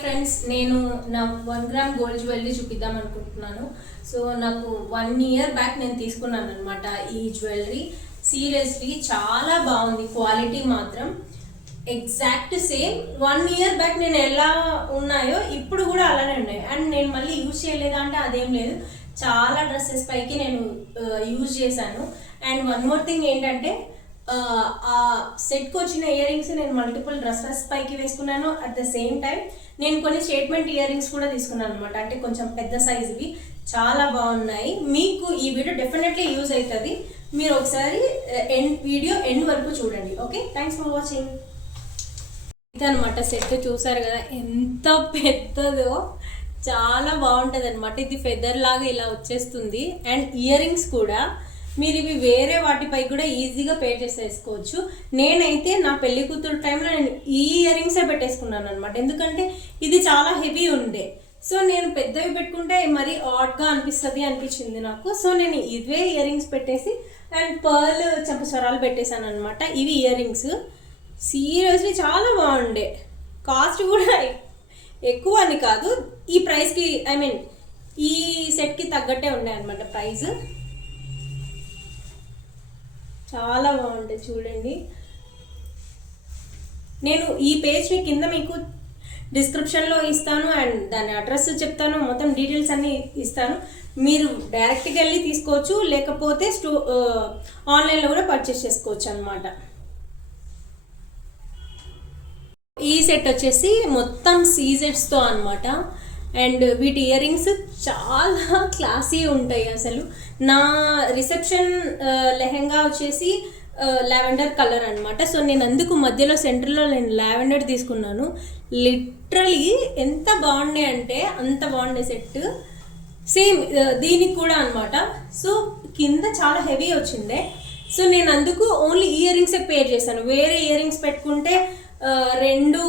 Friends, నేను నా 1 gram gold jewellery చూపిద్దాం అనుకుంటున్నాను. సో నాకు 1 ఇయర్ బ్యాక్ నేను తీసుకున్నాను అనమాట ఈ జ్యువెలరీ. సీరియస్లీ చాలా బాగుంది, క్వాలిటీ మాత్రం ఎగ్జాక్ట్ సేమ్ 1 ఇయర్ బ్యాక్ నేను ఎలా ఉన్నాయో ఇప్పుడు కూడా అలానే ఉన్నాయి. అండ్ నేను మళ్ళీ యూజ్ చేయలేదా అంటే అదేం లేదు, చాలా డ్రెస్సెస్ పైకి నేను యూజ్ చేశాను. అండ్ వన్ మోర్ థింగ్ ఏంటంటే, ఆ సెట్కి వచ్చిన ఇయర్ రింగ్స్ నేను మల్టిపుల్ డ్రెస్సెస్ పైకి వేసుకున్నాను. అట్ ద సేమ్ టైం నేను కొన్ని స్టేట్మెంట్ ఇయర్ రింగ్స్ కూడా తీసుకున్నాను అనమాట, అంటే కొంచెం పెద్ద సైజువి. చాలా బాగున్నాయి. మీకు ఈ వీడియో డెఫినెట్లీ యూజ్ అవుతుంది. మీరు ఒకసారి వీడియో ఎండ్ వరకు చూడండి. Okay, thanks for watching. ఇదనమాట సెట్, చూసారు కదా ఎంత పెద్దదో, చాలా బాగుంటుంది అనమాట. ఇది ఫెదర్ లాగా ఇలా వచ్చేస్తుంది. అండ్ ఇయర్ రింగ్స్ కూడా మీరు ఇవి వేరే వాటిపై కూడా ఈజీగా పే చేసేసుకోవచ్చు. నేనైతే నా పెళ్లి కూతురు టైంలో నేను ఈ ఇయర్ రింగ్సే పెట్టేసుకున్నాను అనమాట, ఎందుకంటే ఇది చాలా హెవీ ఉండే. సో నేను పెద్దవి పెట్టుకుంటే మరీ ఆడ్గా అనిపించింది నాకు. సో నేను ఇవే ఇయర్ రింగ్స్ పెట్టేసి అండ్ పర్ల్ చంపస్వరాలు పెట్టేశాను అనమాట. ఇవి ఇయర్ రింగ్స్ సీరియస్లీ చాలా బాగుండే. కాస్ట్ కూడా ఎక్కువ అని కాదు, ఈ ప్రైస్కి ఈ సెట్కి తగ్గట్టే ఉండే అనమాట ప్రైస్. చాలా బాగుంటాయి చూడండి. నేను ఈ పేజ్ని కింద మీకు డిస్క్రిప్షన్లో ఇస్తాను అండ్ దాని అడ్రస్ చెప్తాను, మొత్తం డీటెయిల్స్ అన్నీ ఇస్తాను. మీరు డైరెక్ట్గా వెళ్ళి తీసుకోవచ్చు, లేకపోతే ఆన్లైన్లో కూడా పర్చేస్ చేసుకోవచ్చు అనమాట. ఈ సెట్ వచ్చేసి మొత్తం సీజెట్స్తో అనమాట. అండ్ వీటి ఇయర్ రింగ్స్ చాలా క్లాసీ ఉంటాయి అసలు. నా రిసెప్షన్ లెహెంగా వచ్చేసి లావెండర్ కలర్ అనమాట. సో నేను అందుకు మధ్యలో సెంటర్లో నేను లావెండర్ తీసుకున్నాను. లిటరలీ ఎంత బాగుండే అంటే అంత బాగుండే సెట్. సేమ్ దీనికి కూడా అనమాట. సో కింద చాలా హెవీ వచ్చిండే. సో నేను అందుకు ఓన్లీ ఇయర్ రింగ్సే పేర్ చేశాను. వేరే ఇయర్ రింగ్స్ పెట్టుకుంటే రెండు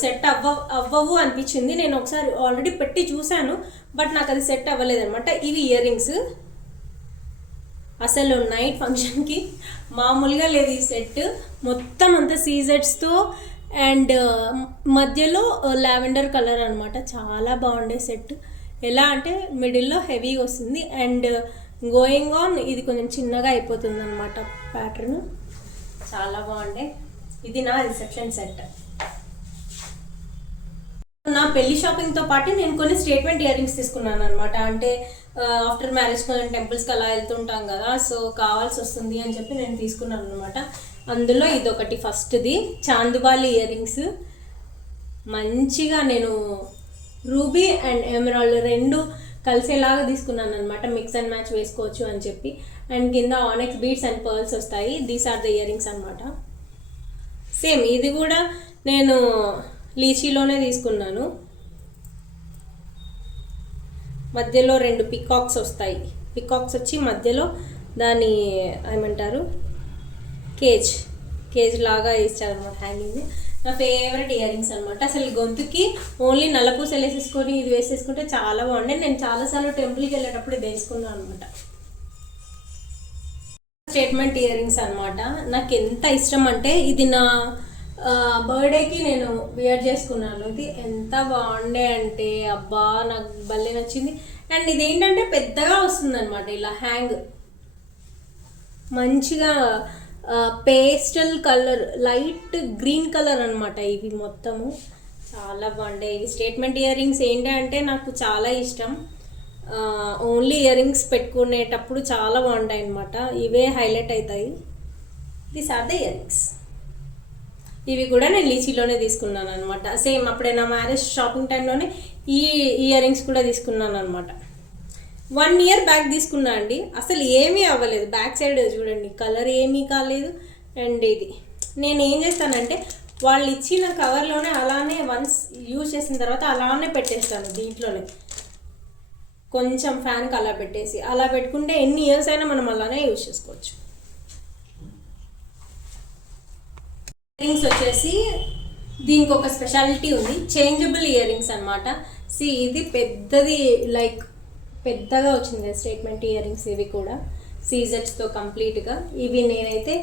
సెట్ అవ్వవు అనిపించింది. నేను ఒకసారి ఆల్రెడీ పెట్టి చూశాను, బట్ నాకు అది సెట్ అవ్వలేదు అనమాట. ఇవి ఇయర్ రింగ్స్ అసలు నైట్ ఫంక్షన్కి మామూలుగా లేదు ఈ సెట్. మొత్తం అంతా సీజెట్స్తో అండ్ మధ్యలో లావెండర్ కలర్ అనమాట. చాలా బాగుండే సెట్. ఎలా అంటే మిడిల్లో హెవీగా వస్తుంది అండ్ గోయింగ్ ఆన్ ఇది కొంచెం చిన్నగా అయిపోతుంది అనమాట ప్యాటర్న్. చాలా బాగుండే. ఇది నా రిసెప్షన్ సెట్. నా పెళ్లి షాపింగ్తో పాటు నేను కొన్ని స్టేట్మెంట్ ఇయర్ రింగ్స్ తీసుకున్నాను అనమాట. అంటే ఆఫ్టర్ మ్యారేజ్ కొంచెం టెంపుల్స్కి అలా వెళ్తుంటాం కదా, సో కావాల్సి వస్తుంది అని చెప్పి నేను తీసుకున్నాను అనమాట. అందులో ఇదొకటి ఫస్ట్ది చాందుబాలి ఇయర్ రింగ్స్. మంచిగా నేను రూబీ అండ్ ఎమరాల్డ్ రెండు కలిసేలాగా తీసుకున్నాను అనమాట, మిక్స్ అండ్ మ్యాచ్ వేసుకోవచ్చు అని చెప్పి. అండ్ కింద ఆనెక్స్ బీడ్స్ అండ్ పర్ల్స్ వస్తాయి. These are the earrings అనమాట. సేమ్ ఇది కూడా నేను లీచీలోనే తీసుకున్నాను. మధ్యలో 2 పికాక్స్ వస్తాయి. పికాక్స్ వచ్చి మధ్యలో దాని ఏమంటారు కేజ్ లాగా ఇచ్చారు అనమాట హ్యాంగింగ్. నా ఫేవరెట్ ఇయర్ రింగ్స్ అనమాట. అసలు గొంతుకి ఓన్లీ నల్లపూసలు వేసేసుకొని ఇది వేసేసుకుంటే చాలా బాగుండే. నేను చాలాసార్లు టెంపుల్కి వెళ్ళేటప్పుడు ఇది వేసుకున్నాను అనమాట. స్టేట్మెంట్ ఇయర్ రింగ్స్ అనమాట. నాకు ఎంత ఇష్టం అంటే ఇది నా బర్త్డేకి నేను వియర్ చేసుకున్నాను. ఇది ఎంత బాగుండే అంటే అబ్బా నాకు భలే నచ్చింది. అండ్ ఇది ఏంటంటే పెద్దగా వస్తుంది అనమాట, ఇలా హ్యాంగ్ మంచిగా pastel colour, light green colour అనమాట. ఇవి మొత్తము చాలా బాగుండే. ఇవి స్టేట్మెంట్ ఇయర్ రింగ్స్ ఏంటి అంటే నాకు చాలా ఇష్టం. ఓన్లీ ఇయర్ రింగ్స్ పెట్టుకునేటప్పుడు చాలా బాగుంటాయి అనమాట. ఇవే హైలైట్ అవుతాయి. These are the earrings. ఇవి కూడా నేను లీచీలోనే తీసుకున్నాను అనమాట. సేమ్ అప్పుడే నా మ్యారేజ్ షాపింగ్ టైంలోనే ఈ ఇయర్ రింగ్స్ కూడా తీసుకున్నాను అనమాట. 1 ఇయర్ బ్యాక్ తీసుకున్నా అండి, అసలు ఏమీ అవ్వలేదు. బ్యాక్ సైడ్ చూడండి, కలర్ ఏమీ కాలేదు. అండ్ ఇది నేను ఏం చేస్తానంటే వాళ్ళు ఇచ్చిన కవర్లోనే అలానే వన్స్ యూజ్ చేసిన తర్వాత అలానే పెట్టేస్తాను. దీంట్లోనే కొంచెం ఫ్యాన్కి అలా పెట్టేసి అలా పెట్టుకుంటే ఎన్ని ఇయర్స్ అయినా మనం అలానే యూజ్ చేసుకోవచ్చు. ఇయర్ రింగ్స్ వచ్చేసి దీనికి ఒక స్పెషాలిటీ ఉంది, చేంజబుల్ ఇయర్ రింగ్స్ అనమాట. ఇది పెద్దది, లైక్ పెద్దగా వచ్చింది కదా స్టేట్మెంట్ ఇయర్ రింగ్స్. ఇవి కూడా సీజెట్స్తో కంప్లీట్గా. ఇవి నేనైతే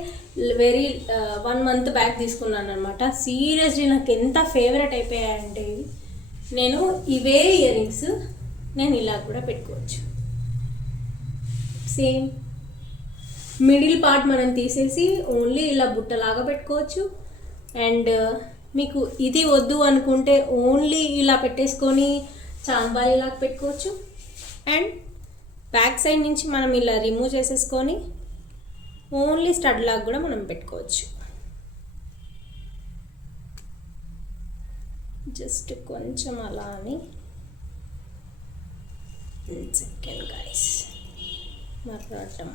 1 మంత్ బ్యాక్ తీసుకున్నాను అనమాట. సీరియస్లీ నాకు ఎంత ఫేవరెట్ అయిపోయాయంటే ఇవి నేను ఇవే ఇయర్ రింగ్స్ నేను ఇలా కూడా పెట్టుకోవచ్చు. సేమ్ మిడిల్ పార్ట్ మనం తీసేసి ఓన్లీ ఇలా బుట్టలాగా పెట్టుకోవచ్చు. అండ్ మీకు ఇది వద్దు అనుకుంటే ఓన్లీ ఇలా పెట్టేసుకొని చాంబాలిలాగా పెట్టుకోవచ్చు. అండ్ బ్యాక్ సైడ్ నుంచి మనం ఇలా రిమూవ్ చేసేసుకొని ఓన్లీ స్టడ్ లాగా కూడా మనం పెట్టుకోవచ్చు. జస్ట్ కొంచెం అలా అని సెకండ్ గైస్ మర్రాటం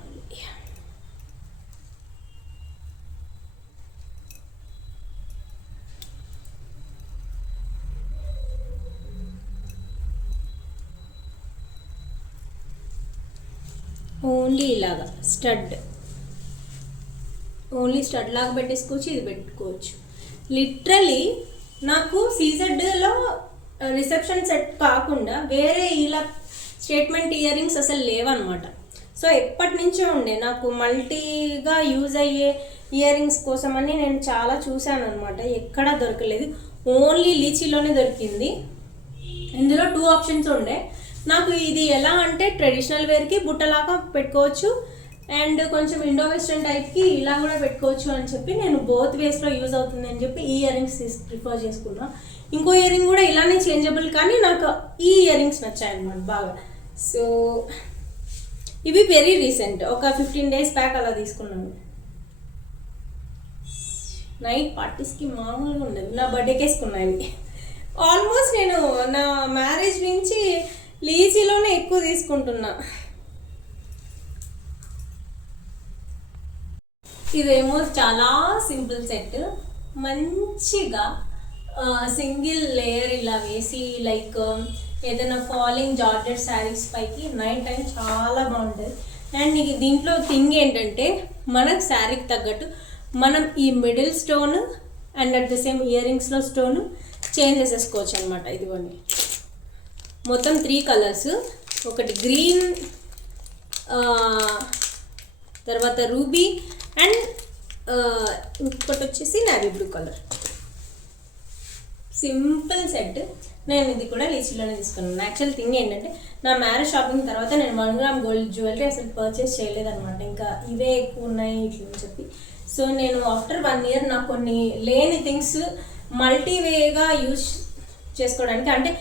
ఓన్లీ ఇలాగా ఓన్లీ స్టడ్ లాగా పెట్టేసుకోవచ్చు. ఇది పెట్టుకోవచ్చు. లిటరలీ నాకు సీజెడ్లో రిసెప్షన్ సెట్ కాకుండా వేరే ఇలా స్టేట్మెంట్ ఇయర్ రింగ్స్ అసలు లేవన్నమాట. సో ఎప్పటి నుంచో ఉండే నాకు మల్టీగా యూజ్ అయ్యే ఇయర్ రింగ్స్ కోసమని నేను చాలా చూశాను అనమాట. ఎక్కడా దొరకలేదు. ఓన్లీ లీచీలోనే దొరికింది. ఇందులో 2 ఆప్షన్స్ ఉండే. నాకు ఇది ఎలా అంటే ట్రెడిషనల్ వేర్కి బుట్టలాగా పెట్టుకోవచ్చు అండ్ కొంచెం ఇండో వెస్ట్రన్ టైప్కి ఇలా కూడా పెట్టుకోవచ్చు అని చెప్పి నేను బోత్ వేస్లో యూజ్ అవుతుంది అని చెప్పి ఈ ఇయర్ రింగ్స్ ప్రిఫర్ చేసుకున్నా. ఇంకో ఇయర్ రింగ్ కూడా ఇలానే చేంజబుల్, కానీ నాకు ఈ ఇయర్ రింగ్స్ నచ్చాయి అన్నమాట బాగా. సో ఇవి వెరీ రీసెంట్, ఒక 15 days బ్యాక్ అలా తీసుకున్నాను. నైట్ పార్టీస్కి మామూలుగా ఉండదు. నా బర్త్డేకి వేసుకున్నాను. ఆల్మోస్ట్ నేను నా మ్యారేజ్ నుంచి లీచీలోనే ఎక్కువ తీసుకుంటున్నా. ఇదేమో చాలా సింపుల్ సెట్. మంచిగా సింగిల్ లేయర్ ఇలా వేసి లైక్ ఏదైనా ఫాలింగ్ జార్జెట్ శారీస్ పైకి నైట్ టైం చాలా బాగుంటుంది. అండ్ దీంట్లో థింగ్ ఏంటంటే మనకు శారీకి తగ్గట్టు మనం ఈ middle stone and at the same ear రింగ్స్లో స్టోన్ చేంజ్ చేసేసుకోవచ్చు అనమాట. ఇదిగోండి మొత్తం 3 కలర్స్, ఒకటి గ్రీన్, తర్వాత రూబీ అండ్ ఇంకొకటి వచ్చేసి navy blue colour. Simple set. నేను ఇది కూడా లీచీలోనే తీసుకున్నాను. యాక్చువల్ థింగ్ ఏంటంటే నా మ్యారేజ్ షాపింగ్ తర్వాత నేను 1 gram గోల్డ్ జ్యువెలరీ అసలు పర్చేస్ చేయలేదన్నమాట. ఇంకా ఇవే ఎక్కువ ఉన్నాయి ఇట్లా అని చెప్పి. సో నేను ఆఫ్టర్ 1 year నాకు కొన్ని లేని థింగ్స్ మల్టీవేగా యూజ్ చేసుకోవడానికి, అంటే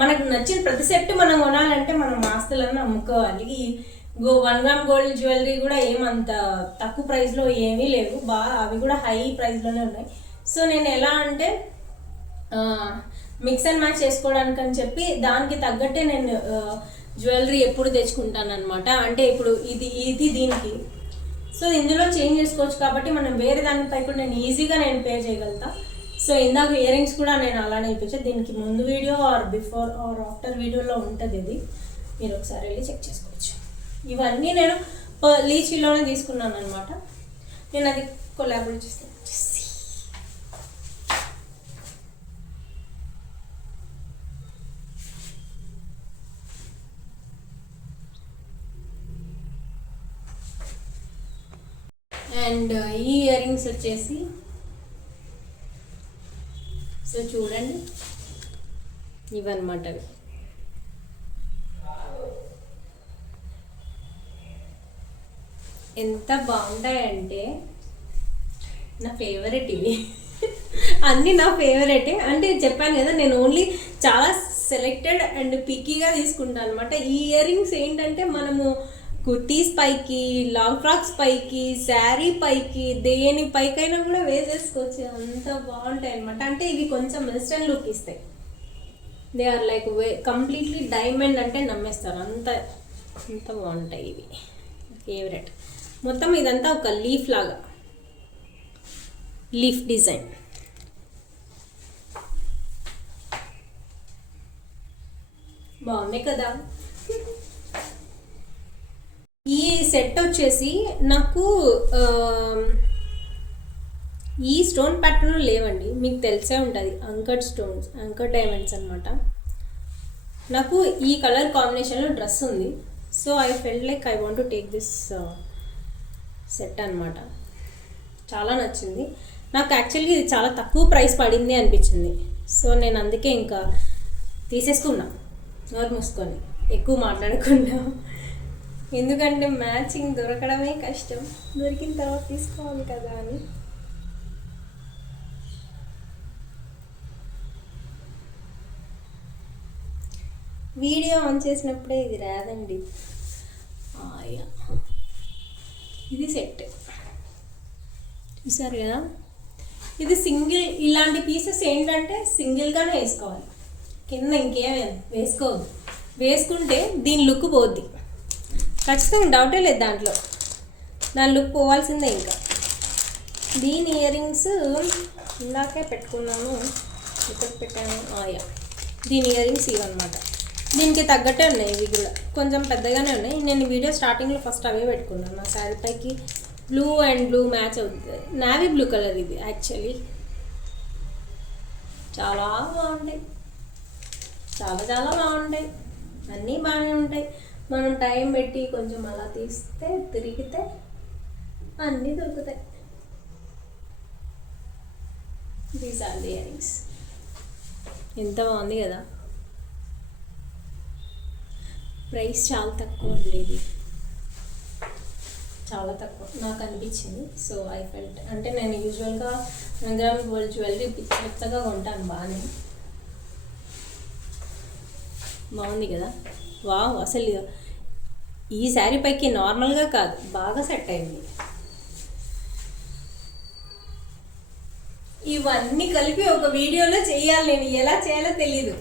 మనకు నచ్చిన ప్రతి సెట్ మనం కొనాలంటే మనం ఆస్తులను అమ్ముకోవాలి. 1 gram గోల్డ్ జ్యువెలరీ కూడా ఏమంత తక్కువ ప్రైస్లో ఏమీ లేవు, అవి కూడా హై ప్రైస్లోనే ఉన్నాయి. సో నేను ఎలా అంటే మిక్స్ అండ్ మ్యాచ్ చేసుకోవడానికి అని చెప్పి దానికి తగ్గట్టే నేను జ్యువెలరీ ఎప్పుడు తెచ్చుకుంటాను అనమాట. అంటే ఇప్పుడు ఇది దీనికి, సో ఇందులో చేంజ్ చేసుకోవచ్చు కాబట్టి మనం వేరే దానిపై కూడా నేను పే చేయగలుగుతా. సో ఇందాక ఇయర్ రింగ్స్ కూడా నేను అలానే ఇప్పించాను. దీనికి ముందు video or before or after వీడియోలో ఉంటుంది. ఇది మీరు ఒకసారి వెళ్ళి చెక్ చేసుకోవచ్చు. ఇవన్నీ నేను లీచీలోనే తీసుకున్నాను అనమాట. నేను అది కొలాబరేట్ చేస్తాను. అండ్ ఈ ఇయర్ రింగ్స్ వచ్చేసి సో చూడండి ఇవన్నమాట. ఎంత బాగుంటాయంటే నా ఫేవరెట్ ఇవి. అన్నీ నా ఫేవరెటే. అంటే చెప్పాను కదా నేను ఓన్లీ చాలా సెలెక్టెడ్ అండ్ పిక్కీగా తీసుకుంటాను అనమాట. ఈ ఇయర్ రింగ్స్ ఏంటంటే మనము కుర్తీస్ పైకి, లాంగ్ ఫ్రాక్స్ పైకి, శారీ పైకి, దేని పైకైనా కూడా వేసేసుకోవచ్చు. అంత బాగుంటాయి అనమాట. అంటే ఇవి కొంచెం వెస్ట్రన్ లుక్ ఇస్తాయి. They are like completely diamond అంటే నమ్మేస్తారు. అంత బాగుంటాయి ఇవి. ఫేవరెట్. మొత్తం ఇదంతా ఒక లీఫ్ లాగా, లీఫ్ డిజైన్. బాగున్నాయి కదా. ఈ సెట్ వచ్చేసి నాకు ఈ స్టోన్ ప్యాటర్న్ లేవండి, మీకు తెలిసే ఉంటుంది. అంకర్ స్టోన్స్, అంకర్ డైమండ్స్ అనమాట. నాకు ఈ కలర్ కాంబినేషన్లో డ్రెస్ ఉంది. So I felt like I want to take this set అనమాట. చాలా నచ్చింది నాకు. యాక్చువల్గా ఇది చాలా తక్కువ ప్రైస్ పడింది అనిపించింది. సో నేను అందుకే ఇంకా తీసేసుకున్నా నోరు మూసుకొని, ఎక్కువ మాట్లాడకుండా. ఎందుకంటే మ్యాచింగ్ దొరకడమే కష్టం, దొరికిన తర్వాత తీసుకోవాలి కదా అని. వీడియో ఆన్ చేసినప్పుడే ఇది రాదండి. ఇది సెట్ చూసారు కదా. ఇది సింగిల్, ఇలాంటి పీసెస్ ఏంటంటే సింగిల్గానే వేసుకోవాలి, కింద ఇంకేం వేసుకోవద్దు. వేసుకుంటే దీని లుక్ పోద్ది ఖచ్చితంగా, డౌటే లేదు దాంట్లో. దాని లుక్ పోవాల్సిందే. ఇంకా దీని ఇయర్ రింగ్స్ ఇందాకే పెట్టుకున్నాను, ఇక్కడ పెట్టాను. దీని ఇయర్ రింగ్స్ ఇవన్నమాట. దీనికి తగ్గట్టే ఉన్నాయి, ఇవి కూడా కొంచెం పెద్దగానే ఉన్నాయి. నేను వీడియో స్టార్టింగ్లో ఫస్ట్ అవే పెట్టుకున్నాను. నా శారీ పైకి బ్లూ అండ్ బ్లూ మ్యాచ్ అవుతుంది, నావీ బ్లూ కలర్ ఇది యాక్చువల్లీ. చాలా బాగుంటాయి, చాలా చాలా బాగుంటాయి, అన్నీ బాగానే ఉంటాయి. మనం టైం పెట్టి కొంచెం అలా తీస్తే తిరిగితే అన్నీ దొరుకుతాయి. These are the earrings. ఎంత బాగుంది కదా. ప్రైస్ చాలా తక్కువ ఉండేది, చాలా తక్కువ నాకు అనిపించింది. సో ఐ ఫెల్ట్, అంటే నేను యూజువల్గా 1 గ్రామ్ గోల్డ్ జ్యువెలరీ కొత్తగా కొంటాను, బాగుంది కదా. వావ్, అసలు ఈ శారీ పైకి నార్మల్గా కాదు, బాగా సెట్ అయింది. ఇవన్నీ కలిపి ఒక వీడియోలో చేయాలి, నేను ఎలా చేయాలో తెలీదు.